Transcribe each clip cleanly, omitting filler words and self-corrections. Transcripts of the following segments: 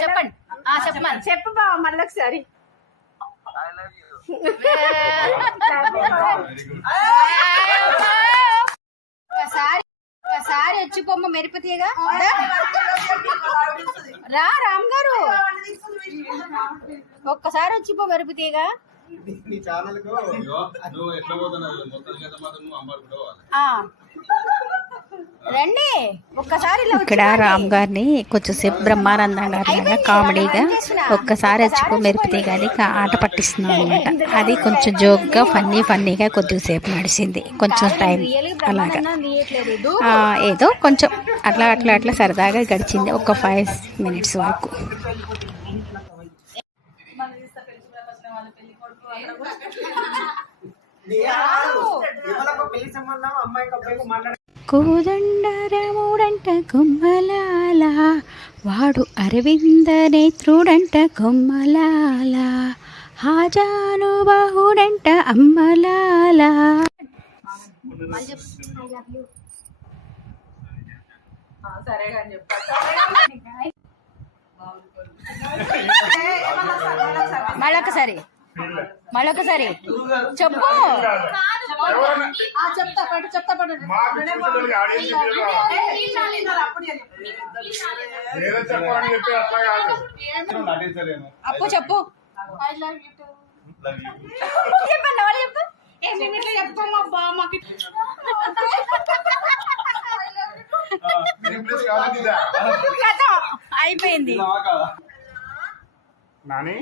చెప్పండి చెప్పమని చెప్పు బావ మళ్ళీ ఒకసారి. ఒకసారి వచ్చిపోమ్మ మెరుపుతీగా రా రామ్ గారు, ఒక్కసారి వచ్చిపో మెరుపుతీగా. రండి ఒక్కసారి. ఇక్కడ రామ్ గారిని కొంచెంసేపు బ్రహ్మానందం గారిలాగా కామెడీగా ఒక్కసారి వచ్చిపో మెరుపుతే కానీ ఆట పట్టిస్తున్నాం అనమాట. అది కొంచెం జోక్గా ఫన్నీగా కొద్దిసేపు నడిచింది, కొంచెం టైం అలాగా ఏదో కొంచెం అట్లా సరదాగా గడిచింది ఒక 5 minutes వరకు. కోదండరాముడంట కొమ్మలాల, వాడు అరవింద నేత్రుడంట కొమ్మలాల, హాజానుబాహుడంట అమ్మలాల. మళ్ళొకసారి చెప్పు. అప్పు చెప్పు. అయిపోయింది. నాని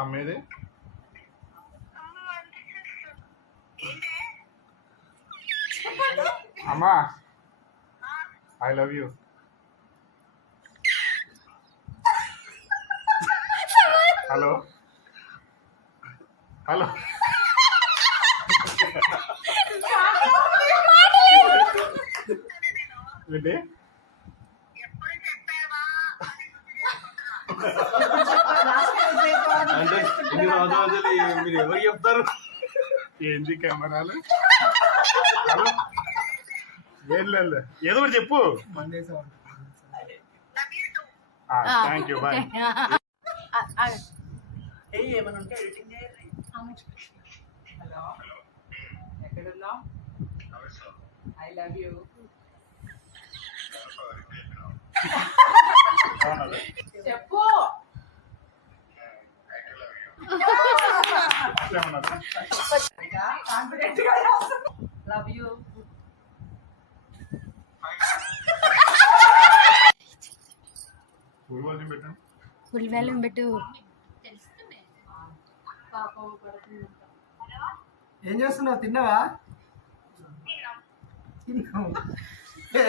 అమ్మేది అమ్మా, I love you. Hello hello ఏంటి అంటే మీరు ఎవరు చెప్తారు? ఏంటి కెమెరాలు? ఏదో ఒకటి చెప్పు. Thank you, bye. ఎక్కడున్నావు? I love you. చెప్పు. కాన్ఫిడెంట్ గా లవ్ యూ. ఉల్లిపాయలు పెట్టు. ఏం చేస్తున్నావు? తిన్నావా?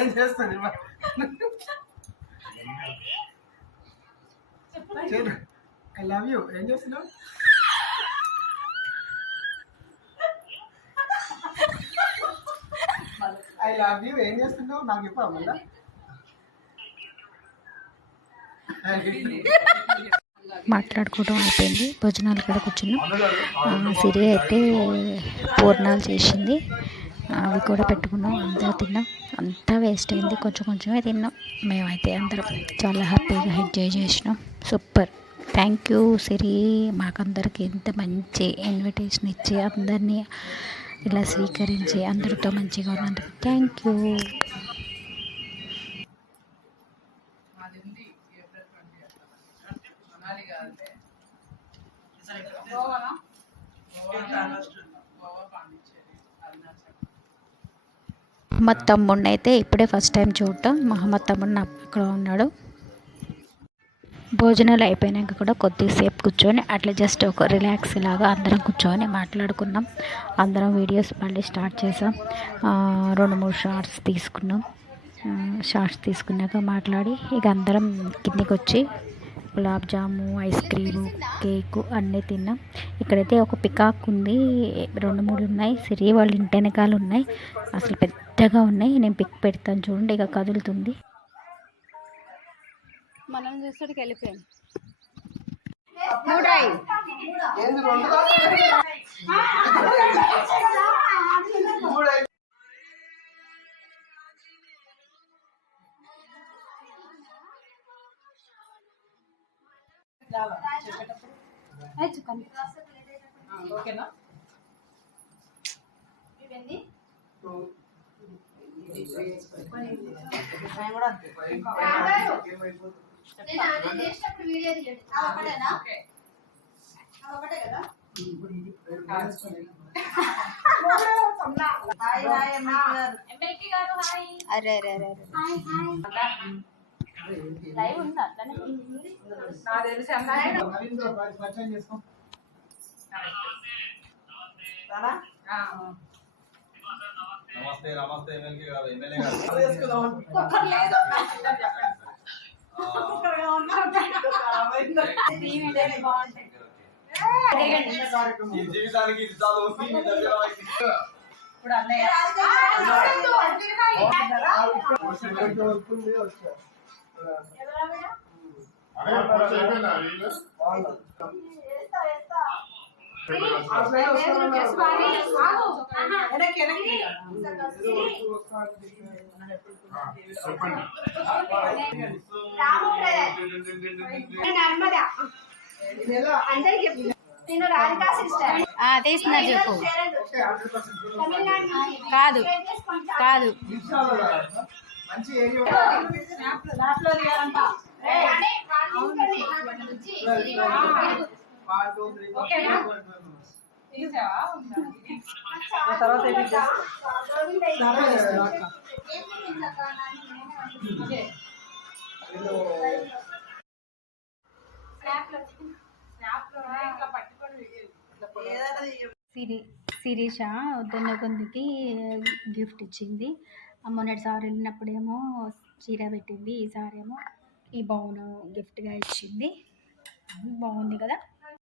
ఏం చేస్తాను? I love you. ఏం చేస్తున్నావు? I love you. ఏం చేస్తున్నావు? నాకు చెప్పా మళ్ళా. మాట్లాడుకోవడం అయిపోయింది, భోజనాలు కూడా కూర్చున్నాం. సిరి అయితే పూర్ణాలు చేసింది, అవి కూడా పెట్టుకున్నాం, అంతా తిన్నాం. అంతా వేస్ట్ అయింది, కొంచెమే తిన్నాం. మేమైతే అందరం చాలా హ్యాపీగా ఎంజాయ్ చేసినాం. సూపర్. థ్యాంక్ యూ సిరి, మాకందరికి ఇంత మంచి ఇన్విటేషన్ ఇచ్చి అందరినీ ఇలా స్వీకరించి అందరితో మంచిగా ఉన్నందుకు థ్యాంక్ యూ. మహమ్మద్ తమ్ముడిని అయితే ఇప్పుడే ఫస్ట్ టైం చూడటం. మహమ్మద్ తమ్ముడు అక్కడ ఉన్నాడు. భోజనాలు అయిపోయినాక కూడా కొద్దిసేపు కూర్చొని అట్లా జస్ట్ ఒక రిలాక్స్ లాగా అందరం కూర్చొని మాట్లాడుకున్నాం. అందరం వీడియోస్ మళ్ళీ స్టార్ట్ చేసాం. 2-3 షార్ట్స్ తీసుకున్నాం. షార్ట్స్ తీసుకున్నాక మాట్లాడి ఇక అందరం కిందికి వచ్చి గులాబ్ జాము, ఐస్ క్రీము, కేకు అన్నీ తిన్నాం. ఇక్కడైతే ఒక పికాక్ ఉంది, 2-3 ఉన్నాయి. సిరి వాళ్ళ ఇంటి వెనకాల ఉన్నాయి, అసలు పెద్దగా ఉన్నాయి. నేను పిక్ పెడతాను చూడండి. ఇక కదులుతుంది. మనం చూసేటికి వెళ్ళిపోయాం. చాలా చెప్పేటప్పుడు ఓకేనా కూడా అంతే ఓకే అరే అరే అరే అరే లైవ్ ఉందా అట్లనే నాకు తెలిసి అమ్మాయి నవీన్ తో పరిచయం చేసుకో. నమస్తే నమస్తే ఎమ్మెల్యే గారు ఎమ్మెల్యే గారు ఈ జీవితానికి ఇది చాలు మీ దగ్గర ఇప్పుడు అన్నయ్య ఇక్కడికి వస్తుంది, వచ్చా. అరే పరిచయం అయిపోయిందా వీళ్ళు? వాళ్ళు. వెనక్కి వెనక్కి ఏదో వస్తా అని చెప్పండి. తీస్తున్నా చెప్పు ఓకే, 100% కాదు కాదు నిమిషాలు కాదు. మంచి ఏరియా లాస్ట్లో తీయాలంట ఓకేనా? తీసావా తర్వాత edit చేసుకో. ఓకే. స్నాప్లో ఇట్లా పట్టుకొని శిరీష వద్దన్న కొందికి గిఫ్ట్ ఇచ్చింది. మొన్నటిసారి వెళ్ళినప్పుడేమో చీర పెట్టింది, ఈసారి ఏమో ఈ బౌన్ గిఫ్ట్గా ఇచ్చింది. బాగుంది కదా.